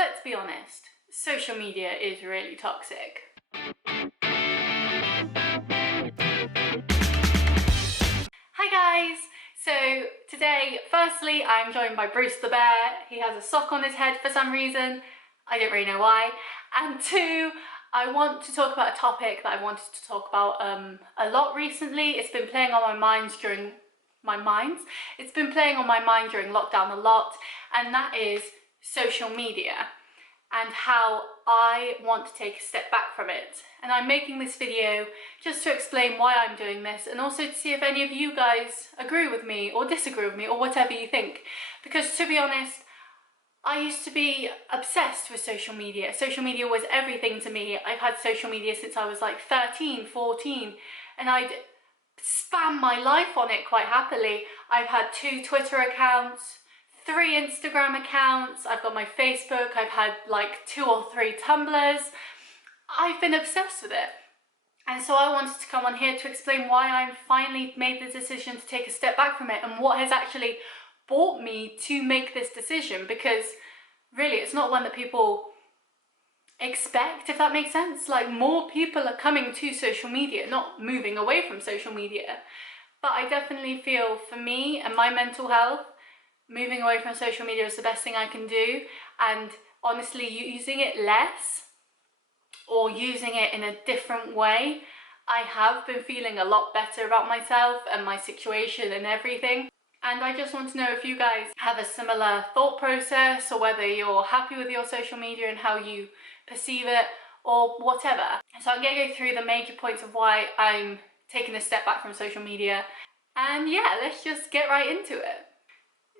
let's be honest, social media is really toxic. Hi guys! So today, firstly, I'm joined by Bruce the bear. He has a sock on his head for some reason. I don't really know why. And two, I want to talk about a topic that I've wanted to talk about a lot recently. It's been playing on my mind during lockdown a lot, and that is social media and how I want to take a step back from it. And I'm making this video just to explain why I'm doing this, and also to see if any of you guys agree with me or disagree with me or whatever you think. Because to be honest, I used to be obsessed with social media. Social media was everything to me. I've had social media since I was like 13, 14, and I'd spam my life on it quite happily. I've had 2 Twitter accounts, 3 Instagram accounts, I've got my Facebook, I've had like 2 or 3 Tumblrs. I've been obsessed with it. And so I wanted to come on here to explain why I finally made the decision to take a step back from it and what has actually brought me to make this decision, because really it's not one that people expect, if that makes sense. Like, more people are coming to social media, not moving away from social media. But I definitely feel, for me and my mental health, moving away from social media is the best thing I can do. And honestly, using it less or using it in a different way, I have been feeling a lot better about myself and my situation and everything. And I just want to know if you guys have a similar thought process, or whether you're happy with your social media and how you perceive it, or whatever. So I'm going to go through the major points of why I'm taking a step back from social media. And yeah, let's just get right into it.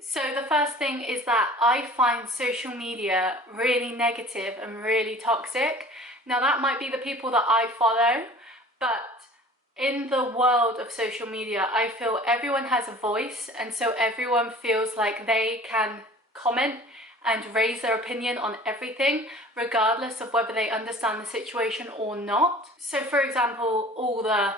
So the first thing is that I find social media really negative and really toxic. Now that might be the people that I follow, but in the world of social media, I feel everyone has a voice, and so everyone feels like they can comment and raise their opinion on everything, regardless of whether they understand the situation or not. So for example, all the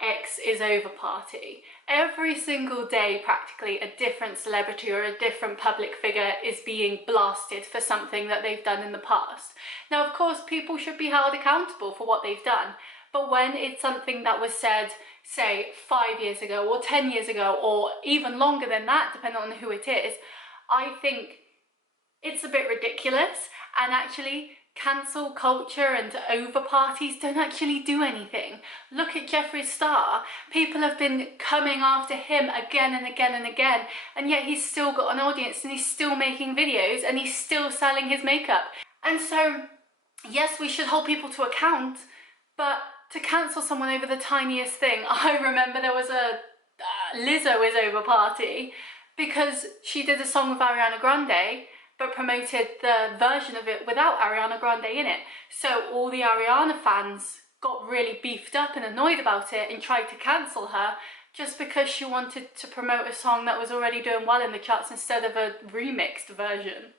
X is over party. Every single day, practically, a different celebrity or a different public figure is being blasted for something that they've done in the past. Now, of course, people should be held accountable for what they've done. But when it's something that was said, say, 5 years ago or 10 years ago, or even longer than that, depending on who it is, I think it's a bit ridiculous. And actually, cancel culture and over parties don't actually do anything. Look at Jeffree Star. People have been coming after him again and again and again, and yet he's still got an audience, and he's still making videos, and he's still selling his makeup. And so, yes, we should hold people to account, but to cancel someone over the tiniest thing. I remember there was a Lizzo is over party because she did a song with Ariana Grande, but promoted the version of it without Ariana Grande in it. So all the Ariana fans got really beefed up and annoyed about it and tried to cancel her just because she wanted to promote a song that was already doing well in the charts instead of a remixed version.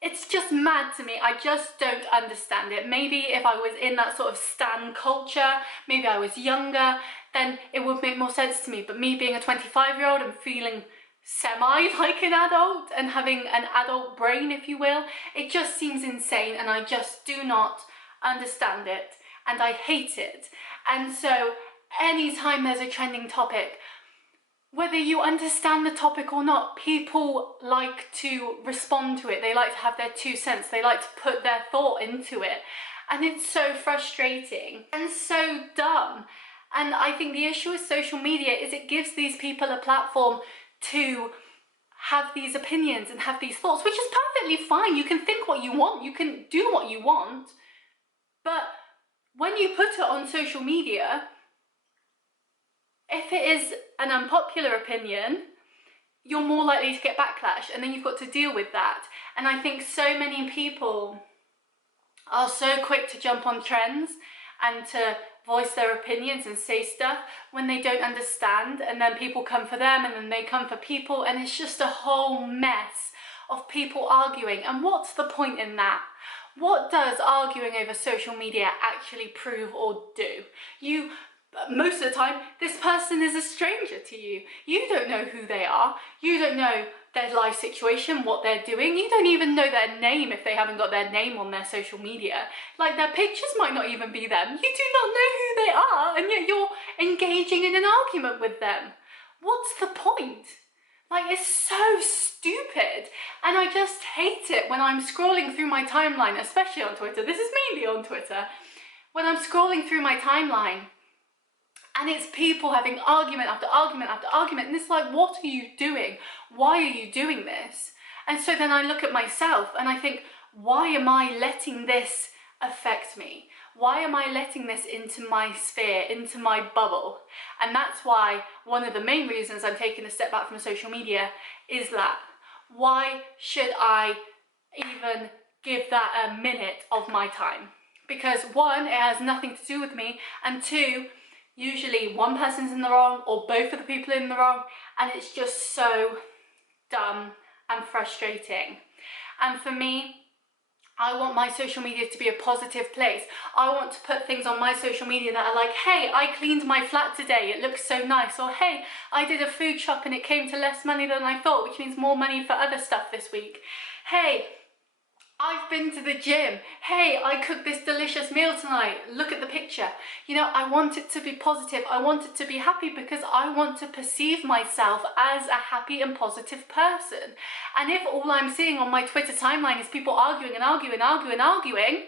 It's just mad to me. I just don't understand it. Maybe if I was in that sort of stan culture, maybe I was younger, then it would make more sense to me. But me being a 25-year-old and feeling semi like an adult and having an adult brain, if you will, it just seems insane, and I just do not understand it, and I hate it. And so anytime there's a trending topic, whether you understand the topic or not, people like to respond to it. They like to have their 2 cents. They like to put their thought into it. And it's so frustrating and so dumb. And I think the issue with social media is it gives these people a platform to have these opinions and have these thoughts, which is perfectly fine. You can think what you want. You can do what you want. But when you put it on social media, if it is an unpopular opinion, you're more likely to get backlash, and then you've got to deal with that. And I think so many people are so quick to jump on trends and to voice their opinions and say stuff when they don't understand, and then people come for them, and then they come for people, and it's just a whole mess of people arguing. And what's the point in that? What does arguing over social media actually prove or do? Most of the time, this person is a stranger to you. You don't know who they are. You don't know their life situation, what they're doing. You don't even know their name if they haven't got their name on their social media. Like, their pictures might not even be them. You do not know who they are, and yet you're engaging in an argument with them. What's the point? Like, it's so stupid. And I just hate it when I'm scrolling through my timeline, especially on Twitter. This is mainly on Twitter. When I'm scrolling through my timeline, and it's people having argument after argument after argument, and it's like, what are you doing? Why are you doing this? And so then I look at myself and I think, why am I letting this affect me? Why am I letting this into my sphere, into my bubble? And that's why one of the main reasons I'm taking a step back from social media is that. Why should I even give that a minute of my time? Because one, it has nothing to do with me, and two, usually one person's in the wrong or both of the people in the wrong, and it's just so dumb and frustrating. And for me, I want my social media to be a positive place. I want to put things on my social media that are like, hey, I cleaned my flat today, it looks so nice. Or hey, I did a food shop and it came to less money than I thought, which means more money for other stuff this week. Hey, I've been to the gym. Hey, I cooked this delicious meal tonight. Look at the picture. You know, I want it to be positive. I want it to be happy because I want to perceive myself as a happy and positive person. And if all I'm seeing on my Twitter timeline is people arguing and arguing and arguing and arguing,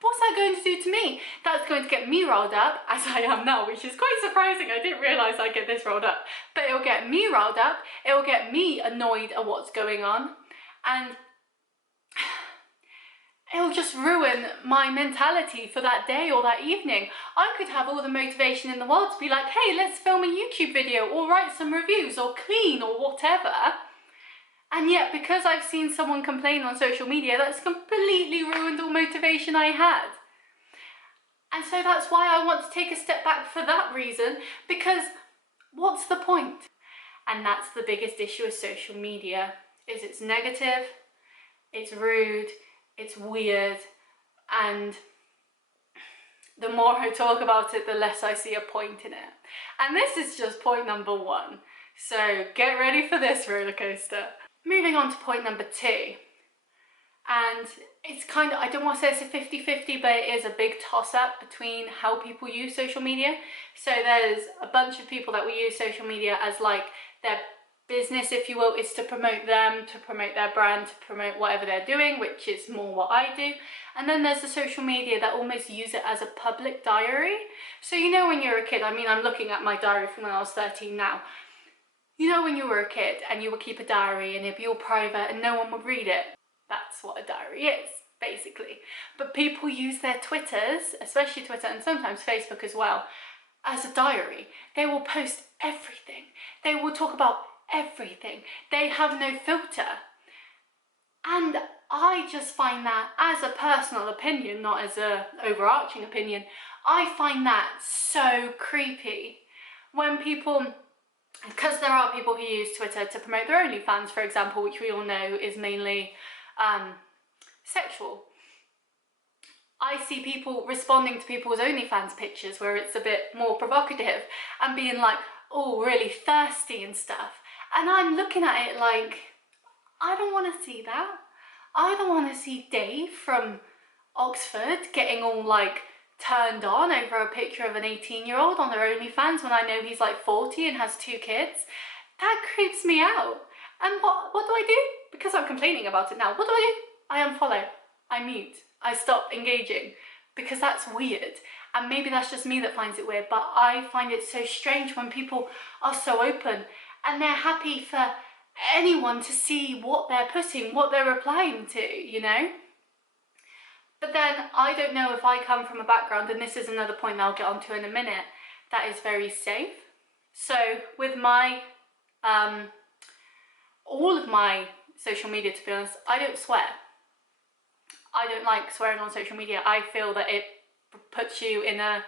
what's that going to do to me? That's going to get me riled up, as I am now, which is quite surprising. I didn't realise I'd get this riled up. But it'll get me riled up. It'll get me annoyed at what's going on. And it'll just ruin my mentality for that day or that evening. I could have all the motivation in the world to be like, hey, let's film a YouTube video or write some reviews or clean or whatever. And yet, because I've seen someone complain on social media, that's completely ruined all motivation I had. And so that's why I want to take a step back for that reason, because what's the point? And that's the biggest issue with social media, is it's negative, it's rude, it's weird, and the more I talk about it, the less I see a point in it. And this is just point number one. So get ready for this roller coaster. Moving on to point number two. And it's kind of, I don't want to say it's a 50-50, but it is a big toss-up between how people use social media. So there's a bunch of people that will use social media as like their business, if you will, is to promote them, to promote their brand, to promote whatever they're doing, which is more what I do. And then there's the social media that almost use it as a public diary. So you know when you're a kid, I mean, I'm looking at my diary from when I was 13 now. You know when you were a kid and you would keep a diary and it'd be all private and no one would read it? That's what a diary is, basically. But people use their Twitters, especially Twitter and sometimes Facebook as well, as a diary. They will post everything. They will talk about everything. They have no filter. And I just find that, as a personal opinion, not as a overarching opinion, I find that so creepy when people, because there are people who use Twitter to promote their OnlyFans, for example, which we all know is mainly sexual. I see people responding to people's OnlyFans pictures where it's a bit more provocative and being like, oh, really thirsty and stuff. And I'm looking at it like, I don't want to see that. I don't want to see Dave from Oxford getting all like turned on over a picture of an 18-year-old on their OnlyFans when I know he's like 40 and has 2 kids. That creeps me out. And what do I do? Because I'm complaining about it now, what do? I unfollow, I mute, I stop engaging, because that's weird. And maybe that's just me that finds it weird, but I find it so strange when people are so open and they're happy for anyone to see what they're putting, what they're replying to, you know? But then I don't know if I come from a background, and this is another point that I'll get onto in a minute, that is very safe. So with my, all of my social media, to be honest, I don't swear. I don't like swearing on social media. I feel that it puts you in a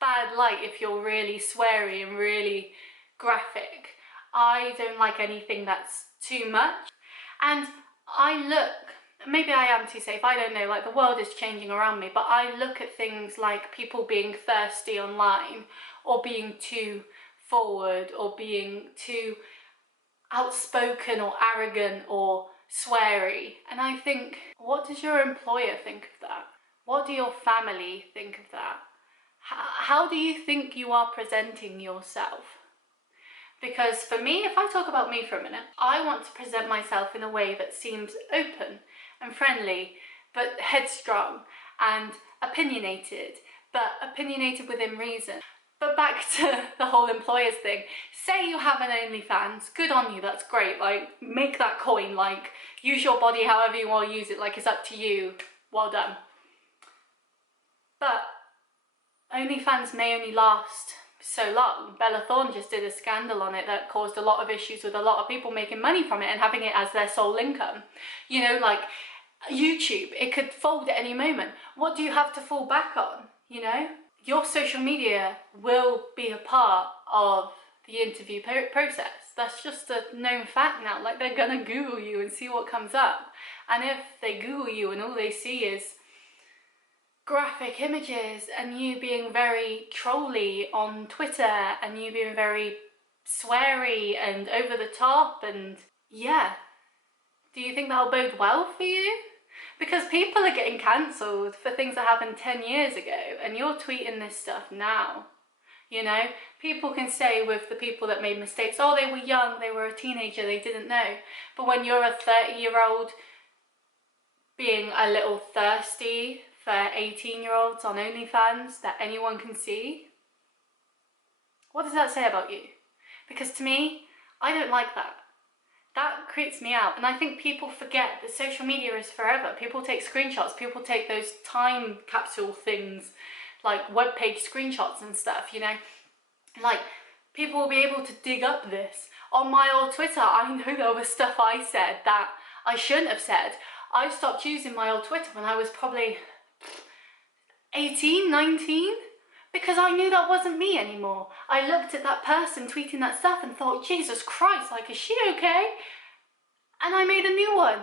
bad light if you're really sweary and really graphic. I don't like anything that's too much. And I look, maybe I am too safe, I don't know, like the world is changing around me, but I look at things like people being thirsty online or being too forward or being too, outspoken or arrogant or sweary. And I think, what does your employer think of that? What do your family think of that? How do you think you are presenting yourself? Because for me, if I talk about me for a minute, I want to present myself in a way that seems open and friendly, but headstrong and opinionated, but opinionated within reason. But back to the whole employers thing. Say you have an OnlyFans, good on you, that's great. Like, make that coin, like, use your body however you want to use it, like, it's up to you, well done. But OnlyFans may only last so long. Bella Thorne just did a scandal on it that caused a lot of issues with a lot of people making money from it and having it as their sole income. You know, like YouTube, it could fold at any moment. What do you have to fall back on, you know? Your social media will be a part of the interview process. That's just a known fact now. Like, they're gonna Google you and see what comes up. And if they Google you and all they see is graphic images and you being very trolly on Twitter and you being very sweary and over the top, and yeah, do you think that'll bode well for you? Because people are getting cancelled for things that happened 10 years ago and you're tweeting this stuff now. You know, people can say with the people that made mistakes, oh, they were young, they were a teenager, they didn't know. But when you're a 30-year-old being a little thirsty for 18-year-olds on OnlyFans that anyone can see, what does that say about you? Because to me, I don't like that. That creeps me out. And I think people forget that social media is forever. People take screenshots, people take those time capsule things, like webpage screenshots and stuff, you know? Like, people will be able to dig up this. On my old Twitter, I know there was stuff I said that I shouldn't have said. I stopped using my old Twitter when I was probably 18, 19, because I knew that wasn't me anymore. I looked at that person tweeting that stuff and thought, Jesus Christ, like, is she okay? And I made a new one.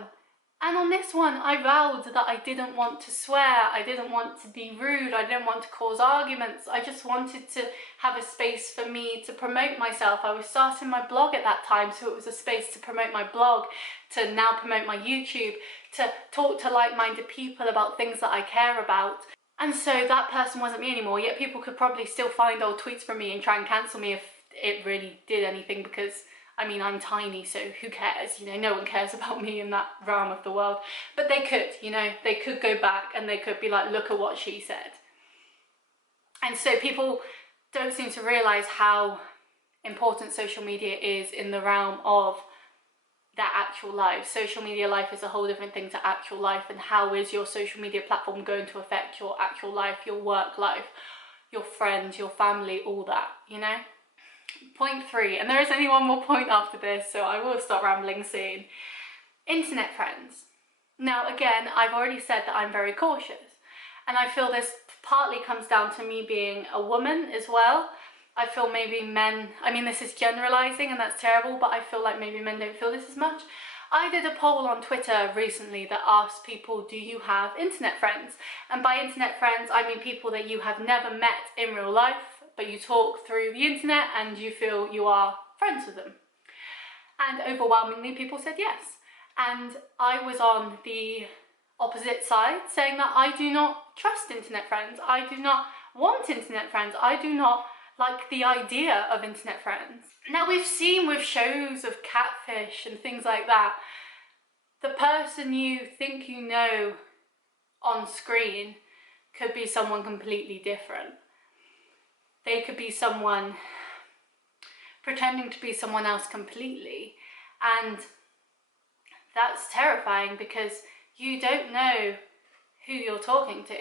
And on this one, I vowed that I didn't want to swear, I didn't want to be rude, I didn't want to cause arguments. I just wanted to have a space for me to promote myself. I was starting my blog at that time, so it was a space to promote my blog, to now promote my YouTube, to talk to like-minded people about things that I care about. And so that person wasn't me anymore, yet people could probably still find old tweets from me and try and cancel me if it really did anything, because, I mean, I'm tiny, so who cares? You know, no one cares about me in that realm of the world. But they could, you know, they could go back and they could be like, look at what she said. And so people don't seem to realise how important social media is in the realm of that actual life. Social media life is a whole different thing to actual life, and how is your social media platform going to affect your actual life, your work life, your friends, your family, all that, you know? Point 3, and there is only one more point after this, so I will stop rambling soon. Internet friends. Now again, I've already said that I'm very cautious, and I feel this partly comes down to me being a woman as well. I feel maybe men, I mean, this is generalising and that's terrible, but I feel like maybe men don't feel this as much. I did a poll on Twitter recently that asked people, do you have internet friends? And by internet friends, I mean people that you have never met in real life, but you talk through the internet and you feel you are friends with them. And overwhelmingly people said yes. And I was on the opposite side, saying that I do not trust internet friends. I do not want internet friends. I do not like the idea of internet friends. Now, we've seen with shows of catfish and things like that, the person you think you know on screen could be someone completely different. They could be someone pretending to be someone else completely, and that's terrifying because you don't know who you're talking to.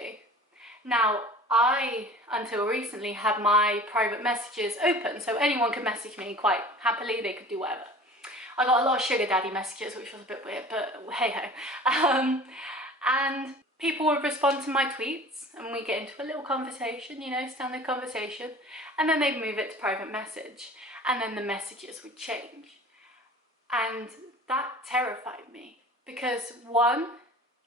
Now, I, until recently, had my private messages open, so anyone could message me quite happily, they could do whatever. I got a lot of sugar daddy messages, which was a bit weird, but hey-ho. And people would respond to my tweets, and we get into a little conversation, you know, standard conversation, and then they'd move it to private message, and then the messages would change. And that terrified me, because one,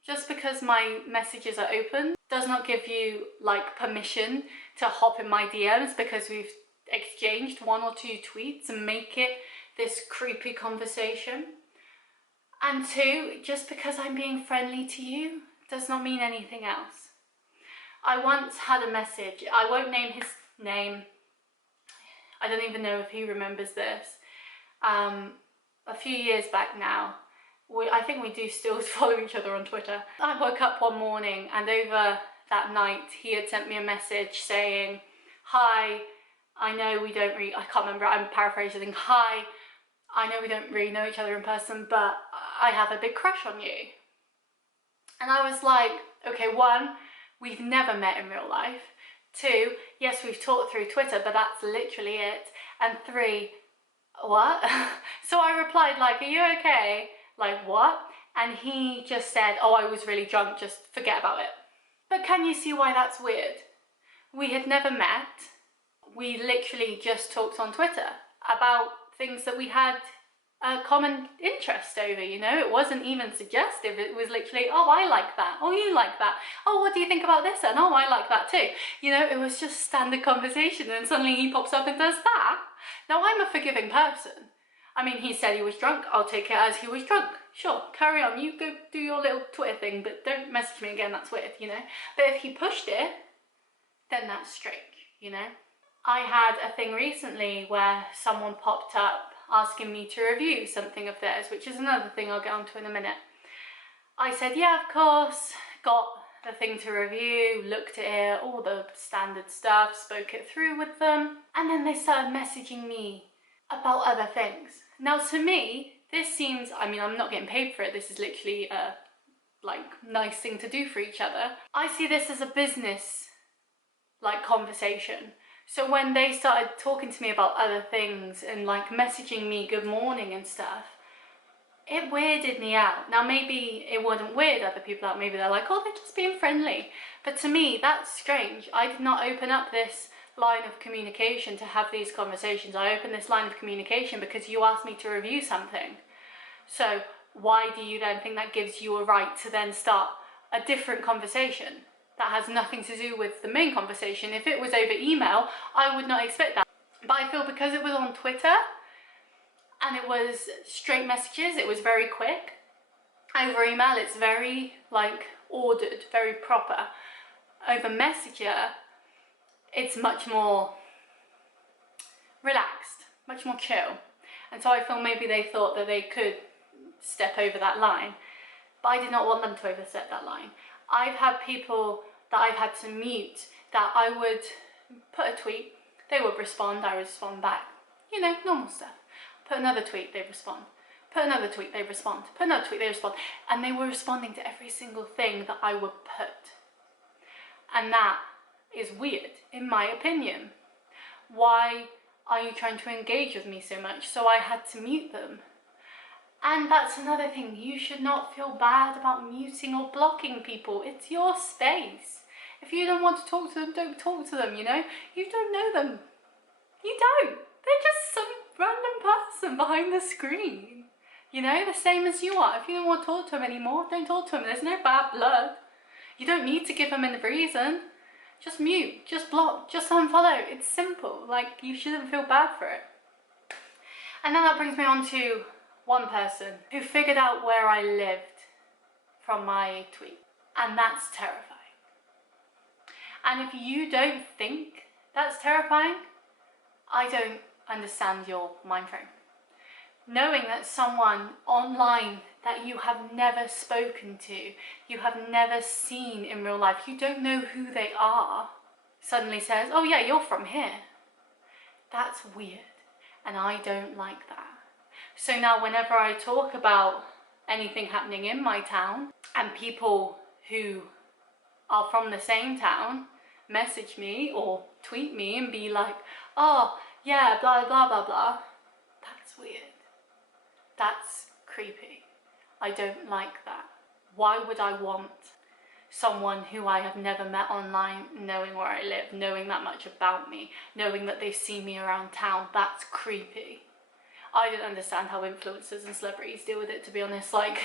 just because my messages are open does not give you like permission to hop in my DMs because we've exchanged 1 or 2 tweets and make it this creepy conversation. And two, just because I'm being friendly to you does not mean anything else. I once had a message, I won't name his name, I don't even know if he remembers this, a few years back now. I think we do still follow each other on Twitter. I woke up one morning and over that night he had sent me a message saying, "Hi, I know we don't really, I can't remember, I'm paraphrasing, hi, I know we don't really know each other in person, but I have a big crush on you." And I was like, okay, one, we've never met in real life. Two, yes, we've talked through Twitter, but that's literally it. And three, what? So I replied like, "Are you okay?" Like, what? And he just said, "Oh, I was really drunk, just forget about it." But can you see why that's weird? We had never met. We literally just talked on Twitter about things that we had a common interest over, you know? It wasn't even suggestive. It was literally, "Oh, I like that. Oh, you like that. Oh, what do you think about this?" And "Oh, I like that too." You know, it was just standard conversation, and suddenly he pops up and does that. Now, I'm a forgiving person. I mean, he said he was drunk. I'll take it as he was drunk. Sure, carry on. You go do your little Twitter thing, but don't message me again. That's weird, you know? But if he pushed it, then that's strange, you know? I had a thing recently where someone popped up asking me to review something of theirs, which is another thing I'll get onto in a minute. I said, yeah, of course, got the thing to review, looked at it, all the standard stuff, spoke it through with them, and then they started messaging me about other things. Now, to me, this seems, I mean, I'm not getting paid for it, this is literally a, nice thing to do for each other. I see this as a business, conversation. So when they started talking to me about other things and messaging me good morning and stuff, it weirded me out. Now maybe it wouldn't weird other people out, maybe they're like, "Oh, they're just being friendly." But to me, that's strange. I did not open up this line of communication to have these conversations. I opened this line of communication because you asked me to review something. So why do you then think that gives you a right to then start a different conversation that has nothing to do with the main conversation? If it was over email, I would not expect that. But I feel because it was on Twitter and it was straight messages, it was very quick. Over email, it's very ordered, very proper. Over Messenger, it's much more relaxed, much more chill. And so I feel maybe they thought that they could step over that line, but I did not want them to overstep that line. I've had people that I've had to mute that I would put a tweet, they would respond, I would respond back. You know, normal stuff. Put another tweet, they respond. Put another tweet, they respond. Put another tweet, they respond. And they were responding to every single thing that I would put. And that is weird, in my opinion. Why are you trying to engage with me so much? So I had to mute them. And that's another thing, you should not feel bad about muting or blocking people. It's your space. If you don't want to talk to them, don't talk to them, you know? You don't know them. You don't. They're just some random person behind the screen. You know, the same as you are. If you don't want to talk to them anymore, don't talk to them. There's no bad blood. You don't need to give them a reason. Just mute, just block, just unfollow. It's simple. You shouldn't feel bad for it. And then that brings me on to one person who figured out where I lived from my tweet. And that's terrifying. And if you don't think that's terrifying, I don't understand your mind frame. Knowing that someone online that you have never spoken to, you have never seen in real life, you don't know who they are, suddenly says, "Oh yeah, you're from here." That's weird, and I don't like that. So now whenever I talk about anything happening in my town and people who are from the same town message me or tweet me and be like, "Oh yeah, blah blah blah blah," that's weird. That's creepy. I don't like that. Why would I want someone who I have never met online knowing where I live, knowing that much about me, knowing that they've seen me around town? That's creepy. I don't understand how influencers and celebrities deal with it, to be honest. That's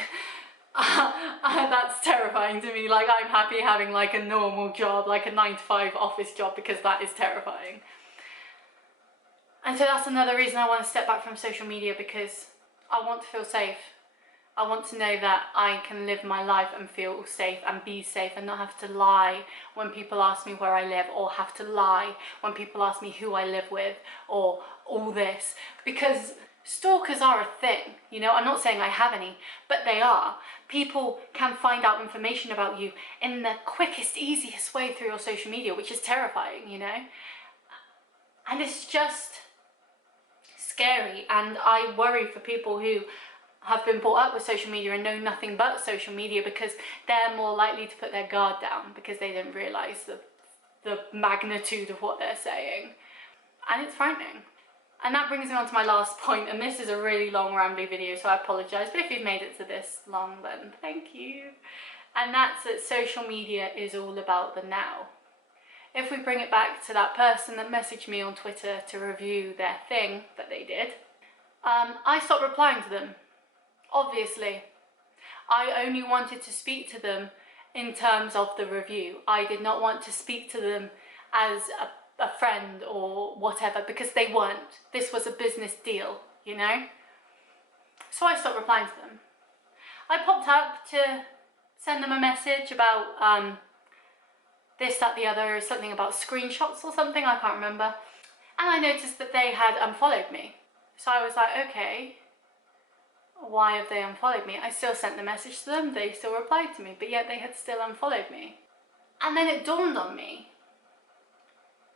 terrifying to me. I'm happy having a normal job, a 9-to-5 office job, because that is terrifying. And so that's another reason I want to step back from social media, because I want to feel safe. I want to know that I can live my life and feel safe and be safe and not have to lie when people ask me where I live, or have to lie when people ask me who I live with, or all this. Because stalkers are a thing, you know. I'm not saying I have any, but they are. People can find out information about you in the quickest, easiest way through your social media, which is terrifying, you know. And it's just scary, and I worry for people who have been brought up with social media and know nothing but social media, because they're more likely to put their guard down because they didn't realise the magnitude of what they're saying. And it's frightening. And that brings me on to my last point, and this is a really long rambly video, so I apologise, but if you've made it to this long, then thank you. And that's that social media is all about the now. If we bring it back to that person that messaged me on Twitter to review their thing that they did, I stopped replying to them. Obviously, I only wanted to speak to them in terms of the review. I did not want to speak to them as a friend or whatever, because they weren't. This was a business deal, you know? So I stopped replying to them. I popped up to send them a message about this, that, the other, something about screenshots or something, I can't remember. And I noticed that they had unfollowed me. So I was like, okay, why have they unfollowed me? I still sent the message to them, they still replied to me, but yet they had still unfollowed me. And then it dawned on me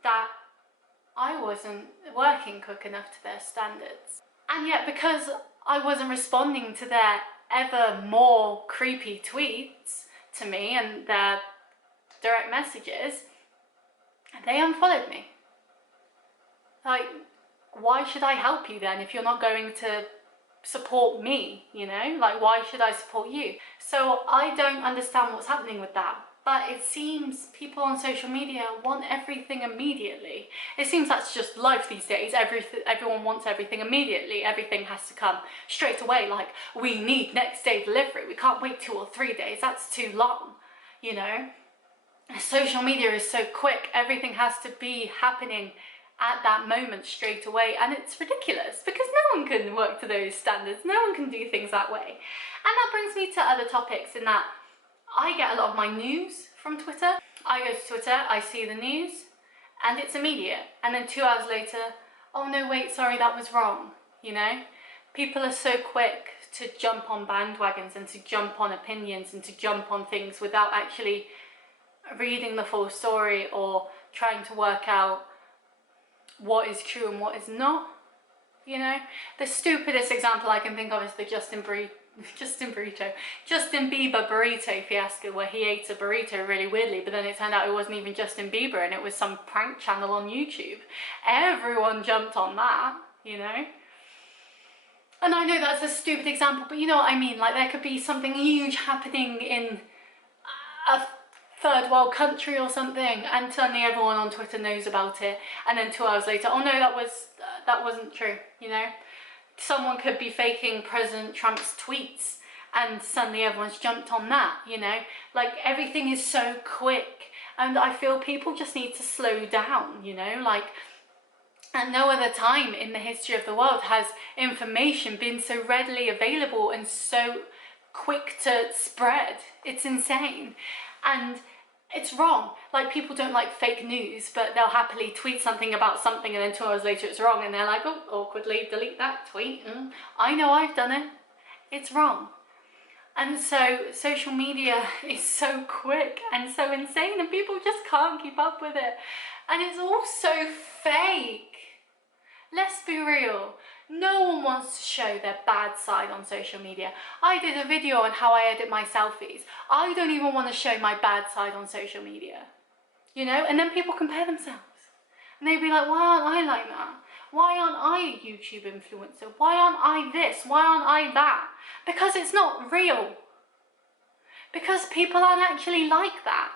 that I wasn't working quick enough to their standards. And yet, because I wasn't responding to their ever more creepy tweets to me and their direct messages, they unfollowed me. Like, why should I help you then if you're not going to support me, you know? Like, why should I support you? So I don't understand what's happening with that. But it seems people on social media want everything immediately. It seems that's just life these days. Everyone wants everything immediately. Everything has to come straight away. Like, we need next day delivery. We can't wait 2 or 3 days. That's too long, you know? Social media is so quick. Everything has to be happening at that moment straight away, and it's ridiculous because no one can work to those standards. No one can do things that way. And that brings me to other topics, in that I get a lot of my news from Twitter. I go to Twitter, I see the news, and it's immediate. And then 2 hours later, oh no, wait, sorry, that was wrong, you know? People are so quick to jump on bandwagons and to jump on opinions and to jump on things without actually reading the full story or trying to work out what is true and what is not, you know? The stupidest example I can think of is the Justin Bieber burrito fiasco, where he ate a burrito really weirdly, but then it turned out it wasn't even Justin Bieber and it was some prank channel on YouTube. Everyone jumped on that, you know? And I know that's a stupid example, but you know what I mean? Like, there could be something huge happening in a third world country or something, and suddenly everyone on Twitter knows about it, and then 2 hours later, oh no, that wasn't true, you know? Someone could be faking President Trump's tweets and suddenly everyone's jumped on that, you know? Like, everything is so quick, and I feel people just need to slow down, you know? Like, at no other time in the history of the world has information been so readily available and so quick to spread. It's insane. And it's wrong. Like, people don't like fake news, but they'll happily tweet something about something and then 2 hours later it's wrong, and they're like, oh, awkwardly delete that tweet. I know, I've done it. It's wrong. And so social media is so quick and so insane, and people just can't keep up with it. And it's all so fake. Let's be real. No one wants to show their bad side on social media. I did a video on how I edit my selfies. I don't even want to show my bad side on social media. You know? And then people compare themselves. And they'd be like, why aren't I like that? Why aren't I a YouTube influencer? Why aren't I this? Why aren't I that? Because it's not real. Because people aren't actually like that.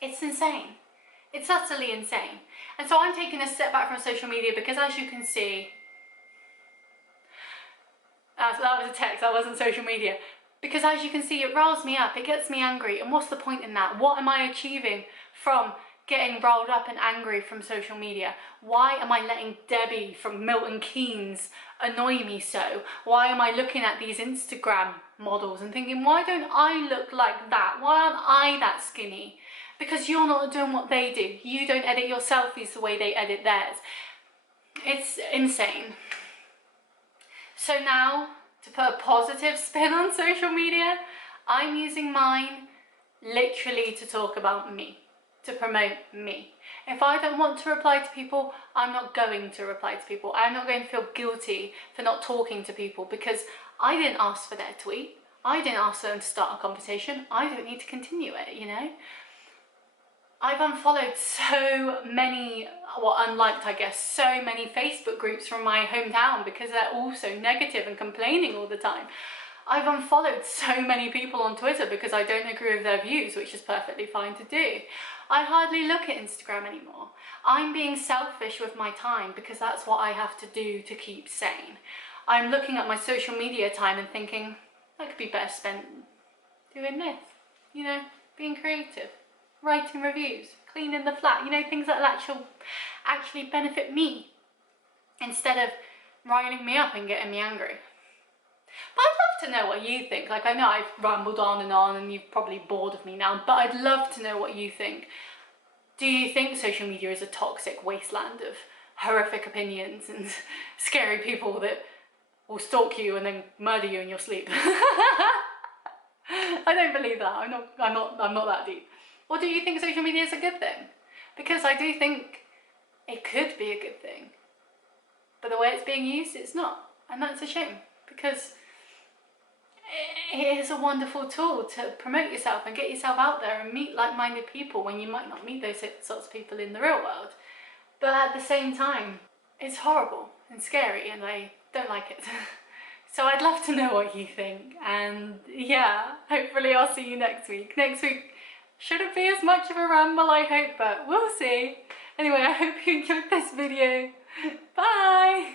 It's insane. It's utterly insane. And so I'm taking a step back from social media because, as you can see, that was a text, that wasn't social media. Because as you can see, it riles me up, it gets me angry, and what's the point in that? What am I achieving from getting riled up and angry from social media? Why am I letting Debbie from Milton Keynes annoy me so? Why am I looking at these Instagram models and thinking, why don't I look like that? Why aren't I that skinny? Because you're not doing what they do. You don't edit your selfies the way they edit theirs. It's insane. So now, to put a positive spin on social media, I'm using mine literally to talk about me, to promote me. If I don't want to reply to people, I'm not going to reply to people. I'm not going to feel guilty for not talking to people because I didn't ask for their tweet. I didn't ask them to start a conversation. I don't need to continue it, you know? I've unfollowed so many, well, unliked, I guess, so many Facebook groups from my hometown because they're all so negative and complaining all the time. I've unfollowed so many people on Twitter because I don't agree with their views, which is perfectly fine to do. I hardly look at Instagram anymore. I'm being selfish with my time because that's what I have to do to keep sane. I'm looking at my social media time and thinking, that could be better spent doing this, you know, being creative, writing reviews, cleaning the flat, you know, things that will actually benefit me instead of riling me up and getting me angry. But I'd love to know what you think. Like, I know I've rambled on and you're probably bored of me now, but I'd love to know what you think. Do you think social media is a toxic wasteland of horrific opinions and scary people that will stalk you and then murder you in your sleep? I don't believe that. I'm not that deep. Or do you think social media is a good thing? Because I do think it could be a good thing, but the way it's being used, it's not. And that's a shame, because it is a wonderful tool to promote yourself and get yourself out there and meet like-minded people when you might not meet those sorts of people in the real world. But at the same time, it's horrible and scary and I don't like it. So I'd love to know what you think, and yeah, hopefully I'll see you next week. Next week shouldn't be as much of a ramble, I hope, but we'll see. Anyway, I hope you enjoyed this video. Bye!